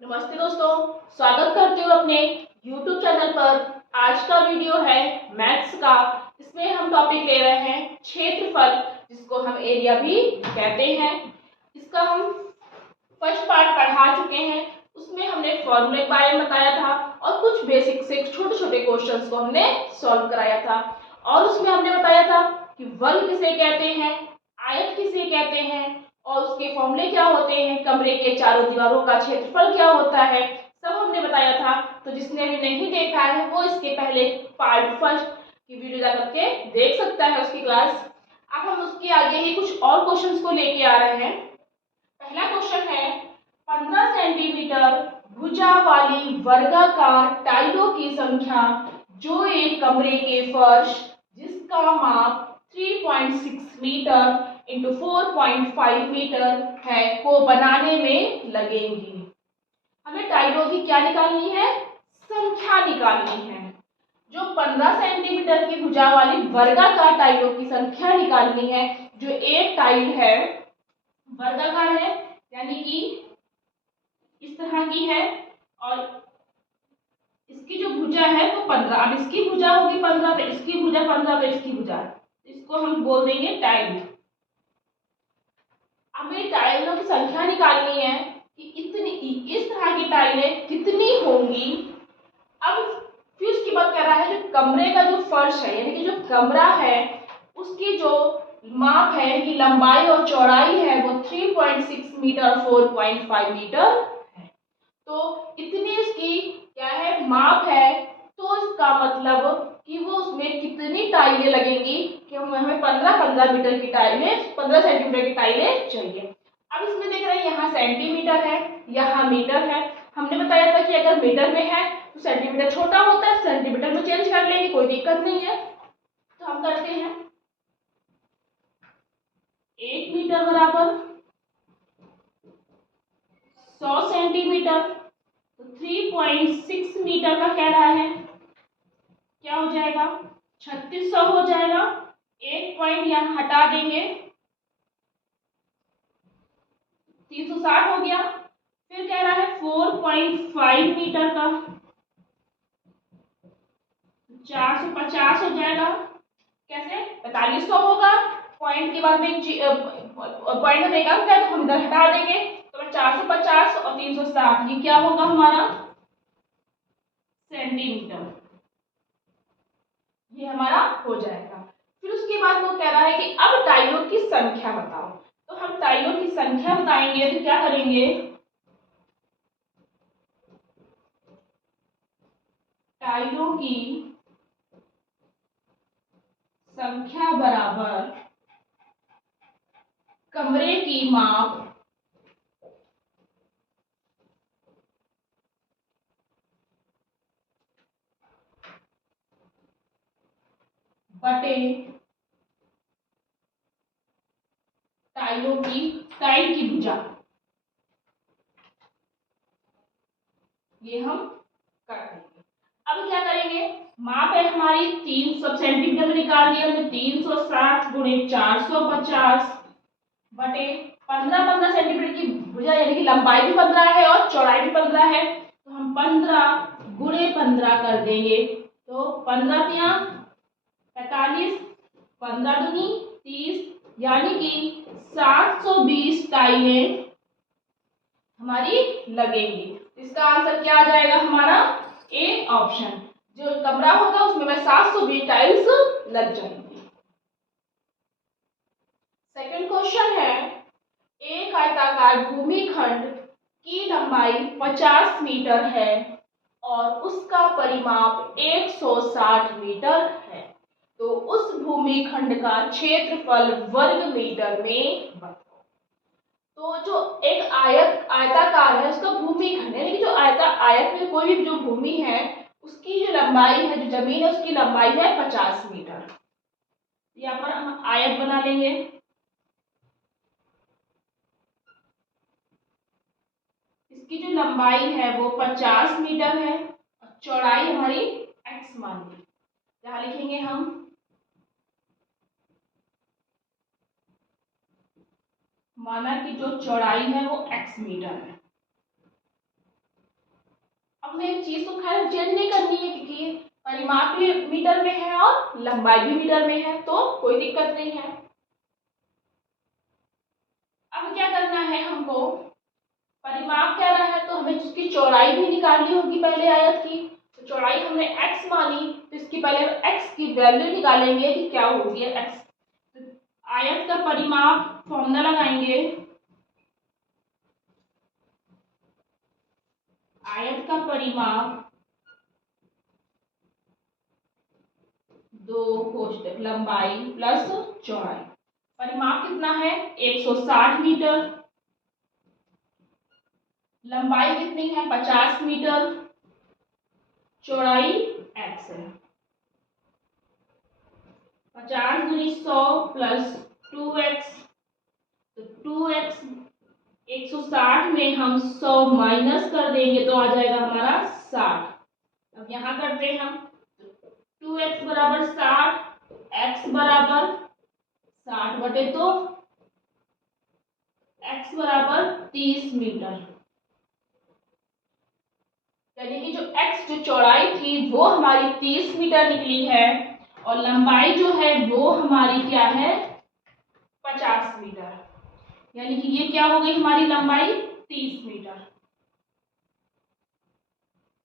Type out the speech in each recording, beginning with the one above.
नमस्ते दोस्तों, स्वागत करती हूँ अपने YouTube चैनल पर। आज का वीडियो है मैथ्स का। इसमें हम टॉपिक ले रहे हैं क्षेत्रफल, जिसको हम एरिया भी कहते हैं। इसका हम फर्स्ट पार्ट पढ़ा चुके हैं। उसमें हमने फॉर्मूले के बारे में बताया था और कुछ बेसिक से छोटे छोटे क्वेश्चंस को हमने सॉल्व कराया था। और उसमें हमने बताया था कि वर्ग किसे कहते हैं, आयत किसे कहते हैं और उसके फॉर्मूले क्या होते हैं, कमरे के चारों दीवारों का क्षेत्रफल क्या होता है, सब हमने बताया था। तो जिसने अभी नहीं देखा है वो इसके पहले पार्ट फर्स्ट की वीडियो जा करके देख सकता है उसकी क्लास। अब हम उसके आगे ही कुछ और क्वेश्चंस को लेके आ रहे हैं। पहला क्वेश्चन है 15 सेंटीमीटर भुजा वाली वर्गाकार टाइलों की संख्या जो एक कमरे के फर्श जिसका माप 3.6 मीटर इंटू 4.5 मीटर है को बनाने में लगेंगी। हमें टाइलों की क्या निकालनी है, संख्या निकालनी है। जो 15 सेंटीमीटर की भुजा वाली वर्गाकार टाइलों की संख्या निकालनी है। जो एक टाइल है वर्गाकार है यानी कि इस तरह की है और इसकी जो भुजा है वो 15। अब इसकी भुजा होगी 15 तो इसकी भुजा 15 तो इसकी भुजा, इसको हम बोल देंगे टाइल। हमें टाइलों की संख्या निकालनी है कि इतनी इस तरह की टाइलें कितनी होंगी। अब फिर उसकी बात कर रहा है जो कमरे का जो फर्श है यानी कि जो कमरा है उसकी जो माप है कि लंबाई और चौड़ाई है वो 3.6 मीटर 4.5 मीटर है। तो इतनी इसकी क्या है, माप है। तो इसका मतलब कि वो उसमें कितनी टाइलें लगेंगी कि हमें 15 मीटर की टाइलें 15 सेंटीमीटर की टाइलें चाहिए। अब इसमें देख रहे हैं यहाँ सेंटीमीटर है यहाँ मीटर है। हमने बताया था कि अगर मीटर में है तो सेंटीमीटर छोटा होता है, सेंटीमीटर में चेंज कर लेंगे, कोई दिक्कत नहीं है। तो हम करते हैं 1 मीटर बराबर 100 सेंटीमीटर। तो 3.6 मीटर का कह रहा है क्या हो जाएगा, 3600 हो जाएगा। एक पॉइंट यहाँ हटा देंगे, 360 हो गया। फिर कह रहा है 4.5 मीटर का 450 हो जाएगा। कैसे, 4500 होगा। पॉइंट के बाद में पॉइंट में एक अंक है तो हम इधर हटा देंगे तो 450 और 360 ये क्या होगा हमारा सेंटीमीटर, ये हमारा हो जाएगा। फिर उसके बाद वो कह रहा है कि अब टाइलों की संख्या बताओ। तो हम टाइलों की संख्या बताएंगे तो क्या करेंगे, टाइलों की संख्या बराबर कमरे की माप बटे टाइल की भुजा। ये हम कर देंगे। अब क्या करेंगे, माप है हमारी 300 सेंटीमीटर में निकाल दिया हमने, 360 गुणे 450 बटे 15 सेंटीमीटर की भुजा यानी कि लंबाई भी 15 है और चौड़ाई भी 15 है। तो हम 15 गुणे 15 कर देंगे। तो 15 तिया 45, 15 दूनी 30 यानी कि 720 टाइलें हमारी लगेंगी। इसका आंसर क्या आ जाएगा हमारा, ए ऑप्शन। जो कमरा होगा उसमें मैं 720 टाइल्स लग जाएंगी। सेकंड क्वेश्चन है एक आयताकार भूमिखंड की लंबाई 50 मीटर है और उसका परिमाप 160 मीटर है। तो उस भूमिखंड का क्षेत्रफल वर्ग मीटर में बताओ। तो जो एक आयताकार है उसका भूमिखंड यानी कि जो आयत में कोई भी जो भूमि है उसकी जो लंबाई है, जो जमीन है उसकी लंबाई है 50 मीटर। यहाँ पर हम आयत बना लेंगे। इसकी जो लंबाई है वो 50 मीटर है और चौड़ाई हमारी x मान ली। यहाँ लिखेंगे हम माना कि जो चौड़ाई है वो x मीटर है। हमें एक चीज तो खैर चेंज नहीं करनी है क्योंकि परिमाप भी मीटर में है और लंबाई भी मीटर में है, तो कोई दिक्कत नहीं है। अब क्या करना है हमको, परिमाप क्या रहा है तो हमें उसकी चौड़ाई भी निकालनी होगी पहले आयत की। तो चौड़ाई हमने x मानी, तो इसकी पहले x की वैल्यू निकालेंगे कि क्या होगी x। तो आयत का परिमाप फॉर्मूला लगाएंगे, आयत का परिमाप 2 कोष्ठक लंबाई प्लस चौड़ाई। परिमाप कितना है 160 मीटर, लंबाई कितनी है 50 मीटर, चौड़ाई x है। 50 गुनी 100 प्लस 2x, तो 2x 160 में हम 100 माइनस कर देंगे तो आ जाएगा हमारा 60। अब यहाँ करते हैं हम 2x बराबर 60, x बराबर 60 बटे तो x बराबर 30 मीटर, यानी कि जो x जो चौड़ाई थी वो हमारी 30 मीटर निकली है और लंबाई जो है वो हमारी क्या है 50 मीटर, यानी कि ये क्या हो गई हमारी लंबाई 30 मीटर,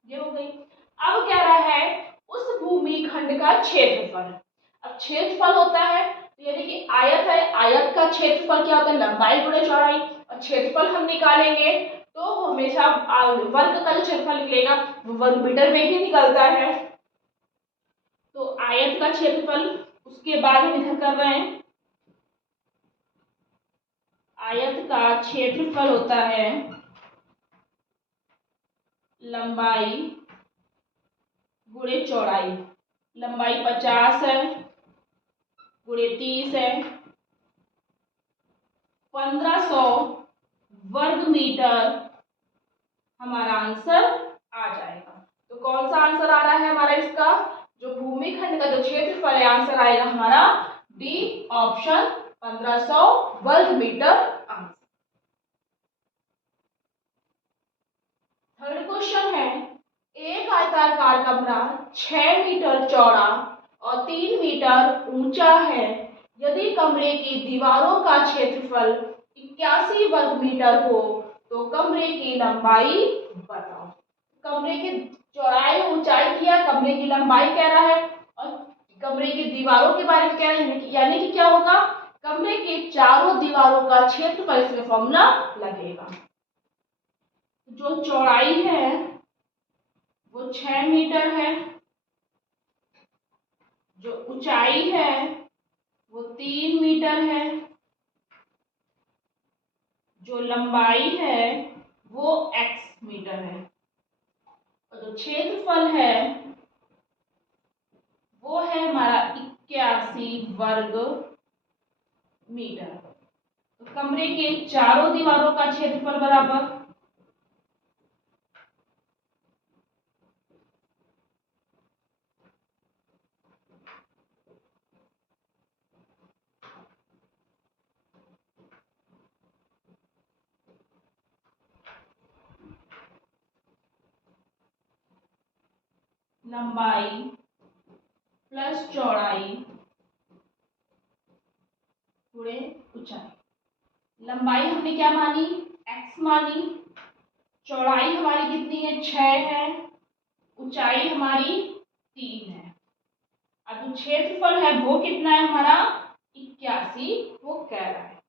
ये हो गई। अब क्या रहा है उस भूमि खंड का क्षेत्रफल। अब क्षेत्रफल होता है तो यानी कि आयत है, आयत का क्षेत्रफल क्या होता है लंबाई गुणे चौड़ाई, और क्षेत्रफल हम निकालेंगे तो हमेशा वर्ग का जो क्षेत्रफल निकलेगा वो वर्ग मीटर में ही निकलता है। तो आयत का क्षेत्रफल उसके बाद हम इधर कर रहे हैं, आयत का क्षेत्रफल होता है लंबाई गुणे चौड़ाई। लंबाई 50 है गुणे 30 है, 1500 वर्ग मीटर हमारा आंसर आ जाएगा। तो कौन सा आंसर आ रहा है हमारा इसका, जो भूमि खंड का जो क्षेत्रफल है आंसर आएगा हमारा डी ऑप्शन 1500 वर्ग मीटर आंसर। थर्ड क्वेश्चन है, एक आयताकार कमरा 6 मीटर चौड़ा और 3 मीटर ऊंचा है, यदि कमरे की दीवारों का क्षेत्रफल 81 वर्ग मीटर हो तो कमरे की लंबाई बताओ। कमरे की चौड़ाई ऊंचाई किया, कमरे की लंबाई कह रहा है और कमरे की दीवारों के बारे में कह रहे हैं, यानी कि क्या होगा कमरे के चारों दीवारों का क्षेत्रफल इसमें फॉर्मूला लगेगा। जो चौड़ाई है वो 6 मीटर है, जो ऊंचाई है वो 3 मीटर है, जो लंबाई है वो x मीटर है, और जो क्षेत्रफल है वो है हमारा 81 वर्ग मीटर। तो कमरे के चारों दीवारों का क्षेत्रफल बराबर लंबाई प्लस चौड़ाई गुणे ऊंचाई। लंबाई हमने क्या मानी x मानी, चौड़ाई हमारी कितनी है 6 है, ऊंचाई हमारी 3 है। अब जो क्षेत्रफल है वो कितना है हमारा 81 वो कह रहा है।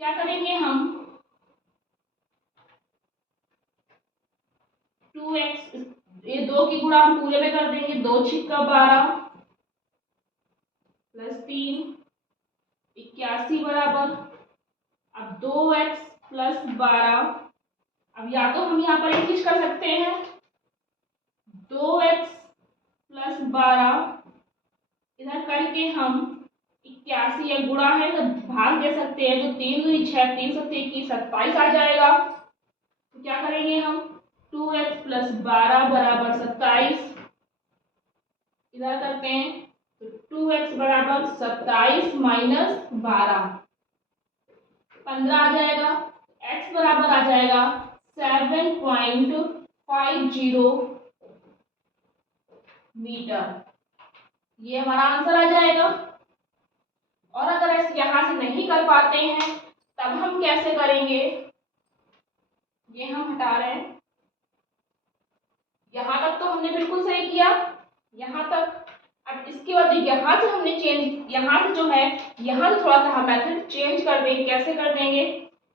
क्या करेंगे हम 2x, ये 2 की गुणा हम पूरे में कर देंगे, 2 छिक्का 12 प्लस 3 81 बराबर, अब 2x प्लस 12। अब या तो हम यहाँ पर एक चीज कर सकते हैं 2x प्लस 12 इधर करके हम 81 या गुणा है तो भाग दे सकते हैं, तो 3 दूनी 6, 3 सत्ते 21, 27 आ जाएगा। तो क्या करेंगे हम 2x प्लस 12 बराबर 27 इधर करते हैं, तो 2x बराबर 27 माइनस 12 15 आ जाएगा, x बराबर आ जाएगा 7.50 मीटर। ये हमारा आंसर आ जाएगा। और अगर ऐसे यहां से नहीं कर पाते हैं तब हम कैसे करेंगे, ये हम हटा रहे हैं। यहां तक तो हमने बिल्कुल सही किया, यहां तक। अब इसके बाद यहां से हमने चेंज, यहां से जो है यहां से थोड़ा सा हम मेथड चेंज कर देंगे। कैसे कर देंगे,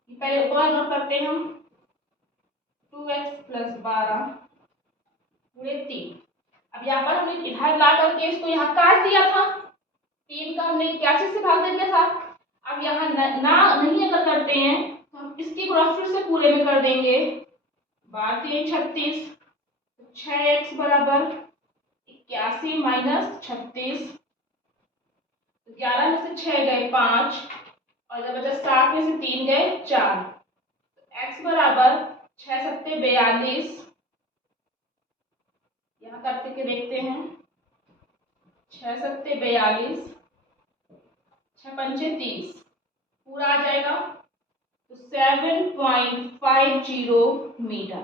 पहले ऊपर नोट करते हैं हम। 2x + 12 × 3। अब यहाँ पर हमने इधर ला करके इसको यहाँ काट दिया था, 3 का हमने कैसे से भाग दे दिया था। अब यहाँ नहीं अगर करते हैं तो हम इसकी गुणा फिर से पूरे में कर देंगे। 12 3 36, 6x = 81 - 36। 11 में से 6 गए 5 और जब बचा 7 में से 3 गए 4। x = 6 × 7 = 42। यहाँ करते के देखते हैं। 6 × 7 = 42, 6 × 5 = 30, पूरा आ जाएगा तो 7.50 मीटर।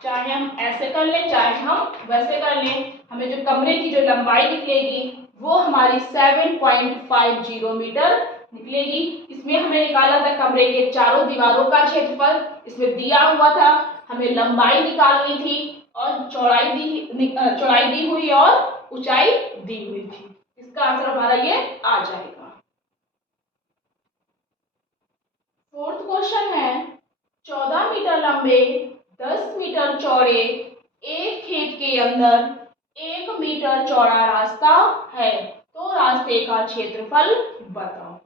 चाहे हम ऐसे कर लें चाहे हम वैसे कर लें, हमें जो कमरे की जो लंबाई निकलेगी वो हमारी 7.50 मीटर निकलेगी। इसमें हमें निकाला था कमरे के चारों दीवारों का क्षेत्रफल, इसमें दिया हुआ था हमें लंबाई निकालनी थी और चौड़ाई दी हुई और ऊंचाई दी हुई थी। इसका आंसर हमारा ये आ जाएगा। 4th क्वेश्चन है, 14 मीटर लंबे 10 मीटर चौड़े एक खेत के अंदर 1 मीटर चौड़ा रास्ता है, तो रास्ते का क्षेत्रफल बताओ।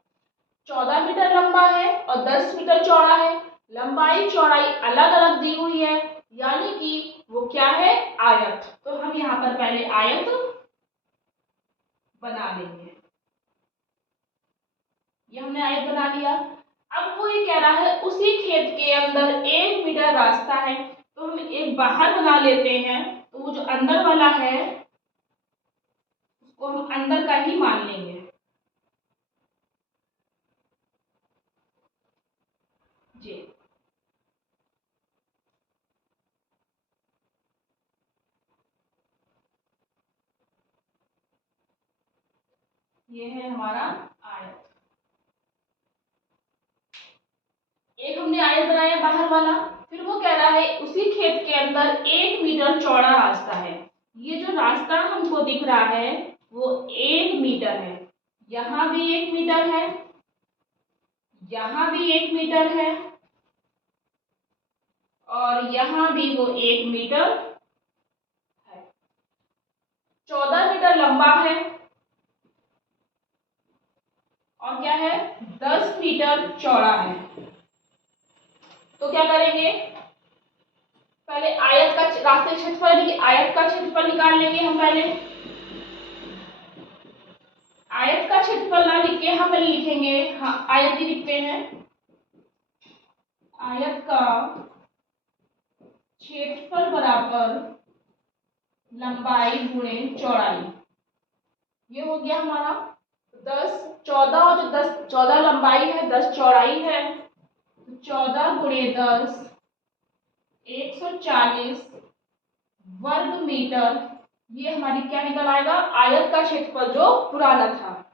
14 मीटर लंबा है और 10 मीटर चौड़ा है, लंबाई चौड़ाई अलग अलग दी हुई है, यानी कि वो क्या है, आयत। तो हम यहाँ पर पहले आयत बना लेंगे। ये हमने आयत बना लिया। अब वो ये कह रहा है उसी खेत के अंदर 1 मीटर रास्ता है, तो हम एक बाहर बना लेते हैं। तो वो जो अंदर वाला है उसको हम अंदर का ही मान लेंगे। जी, ये है हमारा आयत। एक हमने आयत बनाया बाहर वाला, फिर वो कह रहा है उसी खेत के अंदर 1 मीटर चौड़ा रास्ता है। ये जो रास्ता हमको दिख रहा है वो 1 मीटर है, यहाँ भी 1 मीटर है, यहाँ भी 1 मीटर है और यहाँ भी वो 1 मीटर है। 14 मीटर लंबा है और क्या है, 10 मीटर चौड़ा है। तो क्या करेंगे, पहले आयत का रास्ते क्षेत्रफल, आयत का क्षेत्रफल निकाल लेंगे हम। पहले आयत का क्षेत्रफल ना लिख के हम लिखेंगे, हाँ आयत ही लिखते हैं, आयत का क्षेत्रफल बराबर लंबाई गुणे चौड़ाई। ये हो गया हमारा 10 14 और जो 10 14 लंबाई है 10 चौड़ाई है, 14 × 10 140 वर्ग मीटर। ये हमारी क्या निकल आएगा, आयत का क्षेत्रफल जो पुराना था।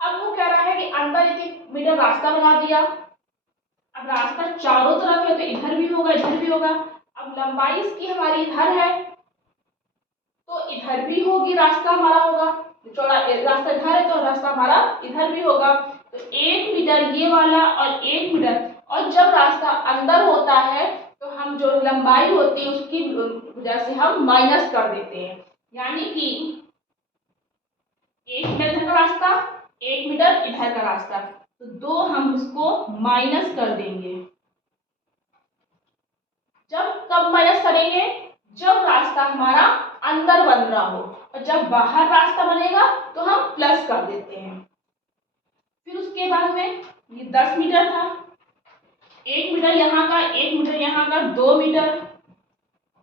अब वो कह रहा है कि अंदर 1 मीटर रास्ता बना दिया। अब रास्ता चारों तरफ है तो इधर भी होगा इधर भी होगा। अब लंबाई इसकी हमारी इधर है तो इधर भी होगी, रास्ता हमारा होगा, चौड़ा रास्ता इधर है तो रास्ता हमारा इधर भी होगा। तो 1 मीटर ये वाला और 1 मीटर, और जब रास्ता अंदर होता है तो हम जो लंबाई होती है उसकी वजह से हम माइनस कर देते हैं, यानी कि 1 मीटर इधर का रास्ता 1 मीटर इधर का रास्ता, तो 2 हम उसको माइनस कर देंगे। जब कब माइनस करेंगे, जब रास्ता हमारा अंदर बन रहा हो, और जब बाहर रास्ता बनेगा तो हम प्लस कर देते हैं। फिर उसके बाद में ये 10 मीटर था, 1 मीटर यहाँ का 1 मीटर यहाँ का 2 मीटर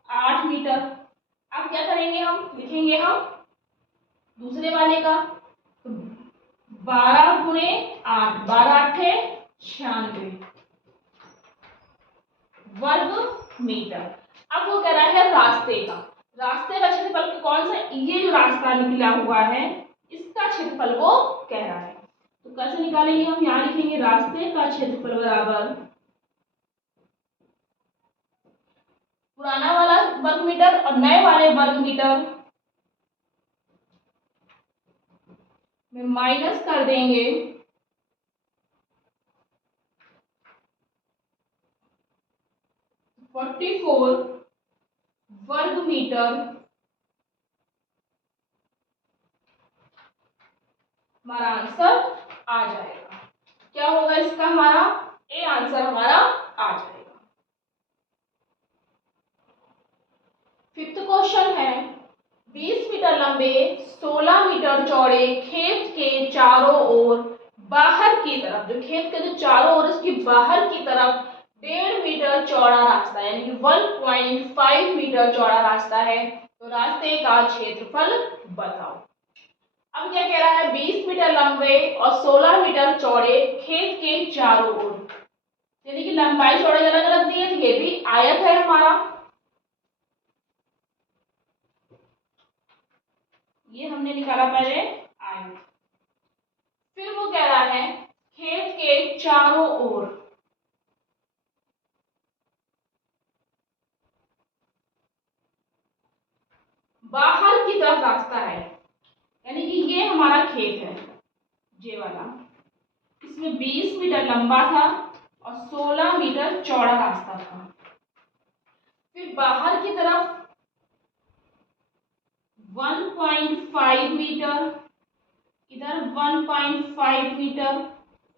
8 मीटर। अब क्या करेंगे, हम लिखेंगे हम दूसरे वाले का 12 × 8 12 × 8 = 96 वर्ग मीटर। अब वो कह रहा है रास्ते का, रास्ते का क्षेत्रफल कौन सा, ये जो रास्ता निकला हुआ है इसका क्षेत्रफल वो कह रहा है। तो कैसे निकालेंगे हम, यहाँ लिखेंगे रास्ते का क्षेत्रफल बराबर पुराना वाला वर्ग मीटर और नए वाले वर्ग मीटर में माइनस कर देंगे 44 वर्ग मीटर, हमारा आंसर आ जाएगा। क्या होगा इसका, हमारा ए आंसर हमारा आ जाएगा। फिफ्थ क्वेश्चन है 20 मीटर लंबे 16 मीटर चौड़े खेत के चारों ओर बाहर की तरफ, जो खेत के जो चारों ओर उसकी बाहर की तरफ 1.5 मीटर चौड़ा रास्ता यानी कि 1.5 मीटर चौड़ा रास्ता है, तो रास्ते का क्षेत्रफल बताओ। अब क्या कह रहा है, 20 मीटर लंबे और 16 मीटर चौड़े खेत के चारों ओर, यानी कि लंबाई चौड़ाई अलग अलग दी है, तो ये भी आयत है हमारा, ये हमने निकाला पहले आयत। फिर वो कह रहा है खेत के चारों ओर, बाहर की तरफ रास्ता है, यानी कि ये हमारा खेत है ये वाला, इसमें 20 मीटर लंबा था और 16 मीटर चौड़ा रास्ता था। फिर बाहर की तरफ 1.5 मीटर, इधर 1.5 मीटर,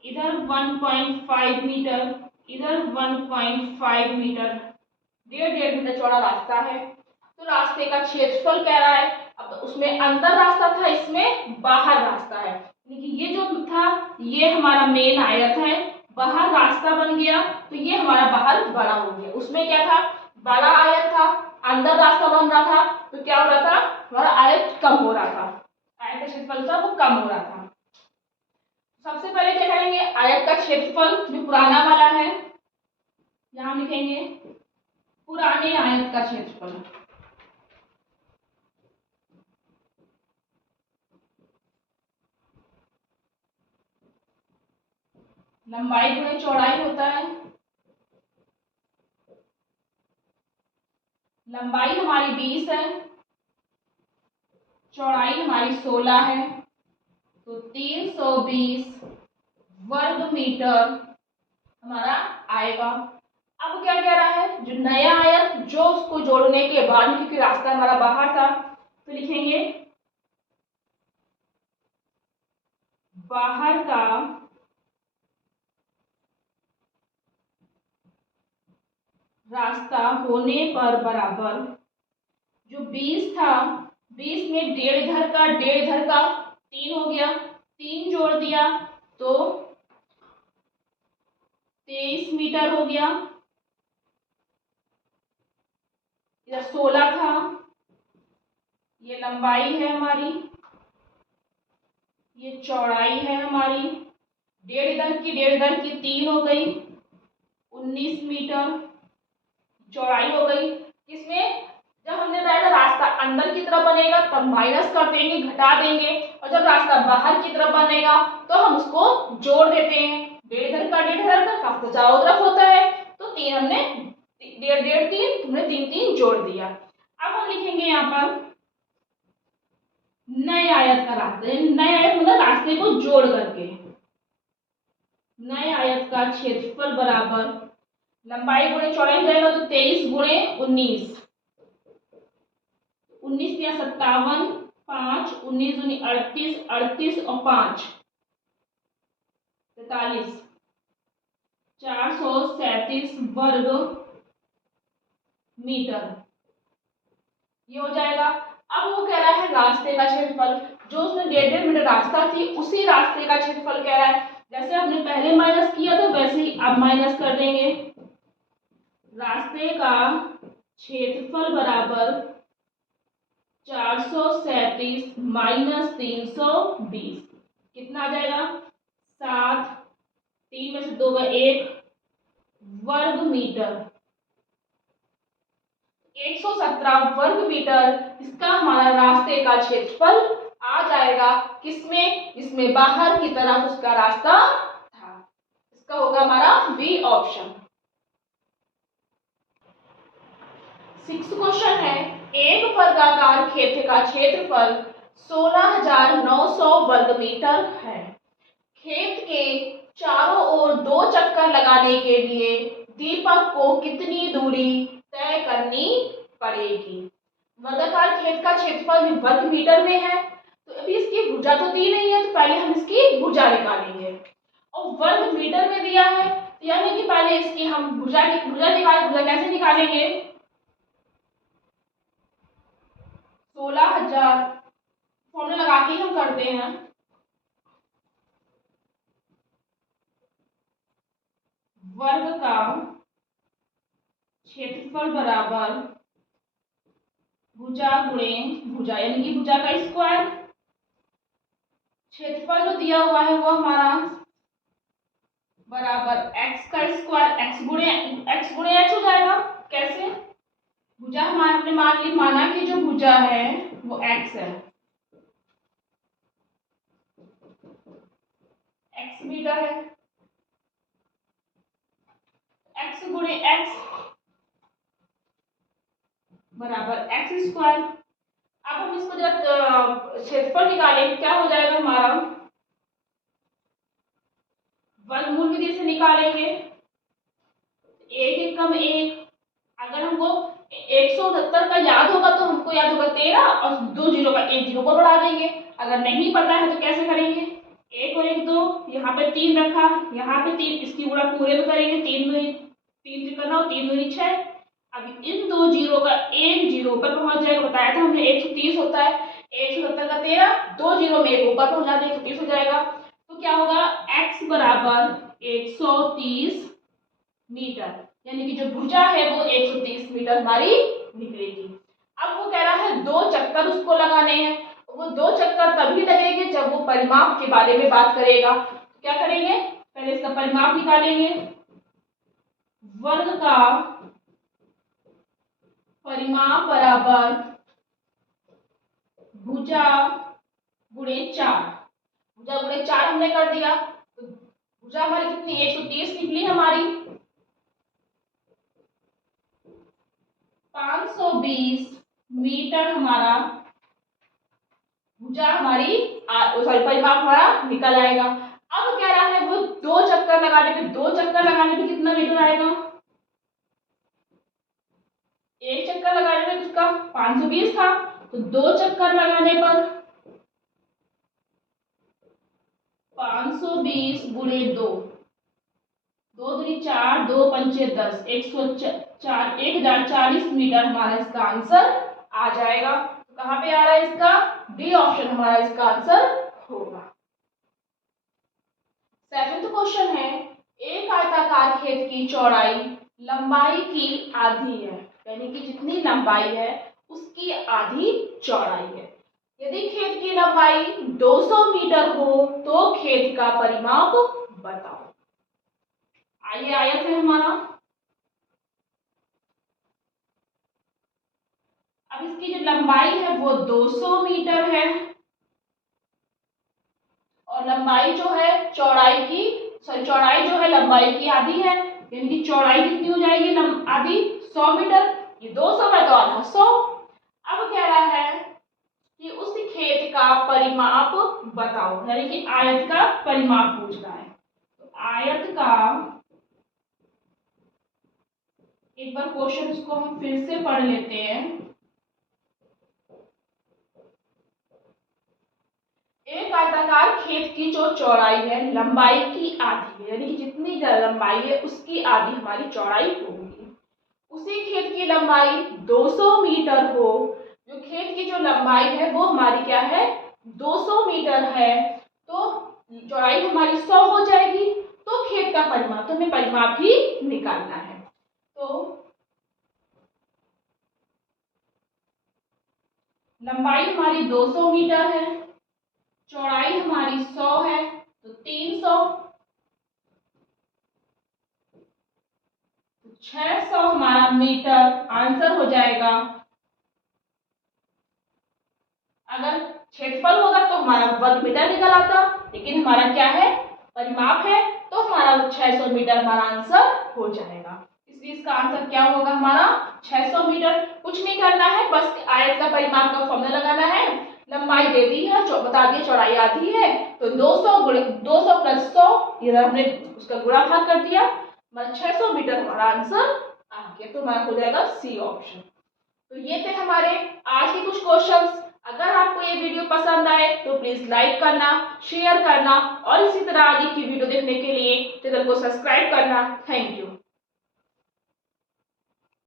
इधर 1.5 मीटर, इधर 1.5 मीटर, 1.5 मीटर चौड़ा रास्ता है। तो रास्ते का क्षेत्रफल कह रहा है, अब उसमें अंदर रास्ता था, इसमें बाहर रास्ता है, यानी कि ये जो था ये हमारा मेन आयत है, बाहर रास्ता बन गया तो ये हमारा बाहर बड़ा हो गया। उसमें क्या था, बड़ा आयत था, अंदर रास्ता बन रहा था, तो क्या हो रहा था, हमारा आयत कम हो रहा था, आयत का क्षेत्रफल था वो कम हो रहा था। सबसे पहले क्या करेंगे, आयत का क्षेत्रफल जो पुराना वाला है यहां लिखेंगे पुराने आयत का क्षेत्रफल, लंबाई गुणे चौड़ाई होता है, लंबाई हमारी 20 है, चौड़ाई हमारी 16 है, तो 320 वर्ग मीटर हमारा आएगा। अब क्या कह रहा है, जो नया आयत जो उसको जोड़ने के बाद, क्योंकि रास्ता हमारा बाहर था, तो लिखेंगे बाहर का रास्ता होने पर बराबर, जो 20 था 20 में 1.5 इधर का 1.5 इधर का 3 हो गया, 3 जोड़ दिया तो 23 मीटर हो गया, इधर 16 था, ये लंबाई है हमारी, ये चौड़ाई है हमारी, 1.5 इधर की 1.5 इधर की 3 हो गई, 19 मीटर चौड़ाई हो गई। इसमें जब हमने बताया रास्ता अंदर की तरफ बनेगा तब माइनस कर देंगे, घटा देंगे, और जब रास्ता बाहर की तरफ बनेगा तो हम उसको जोड़ देते हैं, 1.5 इधर का 1.5 इधर का, रास्ता चारों तरफ होता है, तो 3 हमने 1.5 3 हमने 3 जोड़ दिया। अब हम लिखेंगे यहाँ पर नए आयत का रास्ता, नए आयत मतलब रास्ते को जोड़ करके, नए आयत का क्षेत्रफल बराबर लंबाई गुणे चौड़ाई हो जाएगा, तो 23 गुणे 19, 19 या 57, 5 19 दूनी 38, 38 और 5 43, 437 वर्ग मीटर ये हो जाएगा। अब वो कह रहा है रास्ते का क्षेत्रफल, जो उसमें 1.5 मीटर रास्ता थी उसी रास्ते का क्षेत्रफल कह रहा है, जैसे हमने पहले माइनस किया था वैसे ही अब माइनस कर देंगे, रास्ते का क्षेत्रफल बराबर 437 माइनस 320, कितना आ जाएगा 7, 3 में से 2 गए 1 वर्ग मीटर। 117 वर्ग मीटर इसका हमारा रास्ते का क्षेत्रफल आ जाएगा। किसमें? जिसमें बाहर की तरफ उसका रास्ता था। इसका होगा हमारा बी ऑप्शन। 6th क्वेश्चन है, एक वर्गाकार खेत का क्षेत्रफल 16,900 वर्ग मीटर है। खेत के चारों ओर 2 चक्कर लगाने के लिए दीपक को कितनी दूरी तय करनी पड़ेगी? वर्गाकार खेत का क्षेत्रफल वर्ग मीटर में है, तो अभी इसकी भुजा तो दी नहीं है, तो पहले हम इसकी भुजा निकालेंगे। और वर्ग मीटर में दिया है, तो यानी कि पहले इसकी हम भुजा निकालें। भुजा कैसे निकालेंगे? 16,000 फॉर्मूला लगा के हम करते हैं। वर्ग का क्षेत्रफल बराबर भुजा गुणे भुजा, यानी कि भुजा का स्क्वायर। क्षेत्रफल जो दिया हुआ है वो हमारा बराबर x का स्क्वायर, x गुणे h हो जाएगा। कैसे? भुजा हमारे अपने माना कि जो भुजा है वो x है, x मीटर है, x गुणे x बराबर x स्क्वायर। अब हम इसको जब क्षेत्रफल निकालेंगे क्या हो जाएगा हमारा? वर्गमूल विधि से निकालेंगे। एक एक कम एक, अगर हमको 169 का याद होगा तो हमको याद होगा 13 और 2 जीरो का 1 जीरो को बढ़ा देंगे। अगर नहीं पता है तो कैसे करेंगे? 1 और 1 2, यहाँ पे 3 रखा, यहाँ पे 3, इसकी गुणा पूरे में करेंगे। 3 3 और 3 दूनी 6। अब इन 2 जीरो का 1 जीरो पर पहुंच जाएगा। बताया था हमने 130 होता है, 170 का 13, 2 जीरो में 1 ऊपर पहुंचा देंगे, 130 हो जाएगा। तो क्या होगा? x बराबर 130 मीटर, यानी कि जो भुजा है वो 130 मीटर हमारी निकलेगी। अब वो कह रहा है 2 चक्कर उसको लगाने हैं। वो 2 चक्कर तभी लगेंगे जब वो परिमाप के बारे में बात करेगा। तो क्या करेंगे? पहले इसका परिमाप निकालेंगे। वर्ग का परिमाप बराबर भुजा गुणे 4। भुजा गुणे 4 हमने कर दिया, तो भुजा हमारी कितनी? 130 निकली हमारी। 520 मीटर हमारा भुजा हमारी परिमाप हमारा निकल आएगा। अब कह रहा है वो 2 चक्कर लगाने पे, 2 चक्कर लगाने पे कितना मीटर आएगा? एक चक्कर लगाने में उसका 520 था, तो 2 चक्कर लगाने पर 520 गुणे 2, 2 दूनी 4, 2 पंचे 10, 104 1040 मीटर हमारा इसका आंसर आ जाएगा। कहाँ पे आ रहा है इसका? डी ऑप्शन हमारा इसका आंसर होगा। 7th क्वेश्चन है, एक आयताकार खेत की चौड़ाई लंबाई की आधी है, यानी कि जितनी लंबाई है उसकी आधी चौड़ाई है। यदि खेत की लंबाई 200 मीटर हो तो खेत का परिमाप बताओ। आइए, आयत है हमारा। अब इसकी जो लंबाई है वो 200 मीटर है, और लंबाई जो है चौड़ाई जो है लंबाई की आधी है, यानी कि चौड़ाई कितनी हो जाएगी? आधी 100 मीटर। ये 200 है तो आधा 100। अब कह रहा है कि उस खेत का परिमाप बताओ, यानी कि आयत का परिमाप पूछ रहा है। तो आयत का एक बार क्वेश्चन इसको हम फिर से पढ़ लेते हैं। एक आयताकार खेत की जो चौड़ाई है लंबाई की आधी है, यानी कि जितनी लंबाई है उसकी आधी हमारी चौड़ाई होगी। उसी खेत की लंबाई 200 मीटर हो, जो खेत की जो लंबाई है वो हमारी क्या है? 200 मीटर है, तो चौड़ाई हमारी 100 हो जाएगी। तो खेत का परिमाप, तो हमें परिमाप ही निकालना है। तो लंबाई हमारी 200 मीटर है, चौड़ाई हमारी 100 है, तो 300। 600 हमारा मीटर आंसर हो जाएगा। अगर क्षेत्रफल होगा तो हमारा वर्ग मीटर निकल आता, लेकिन हमारा क्या है, परिमाप है, तो हमारा 600 मीटर हमारा आंसर हो जाएगा। इसलिए इसका आंसर क्या होगा हमारा 600 मीटर। कुछ नहीं करना है, बस आयत का परिमाप का फॉर्मूला लगाना है। लंबाई दे दी है, बता दिए चौड़ाई आधी है, तो 200 प्लस 100 ये हमने उसका गुणाभाग कर दिया, मतलब 600 मीटर हमारा आंसर आ गया। तो हमारा हो जाएगा सी ऑप्शन। तो ये थे हमारे आज के कुछ क्वेश्चंस। अगर आपको ये वीडियो पसंद आए तो प्लीज लाइक करना, शेयर करना और इसी तरह आगे की वीडियो देखने के लिए चैनल को सब्सक्राइब करना। Thank you.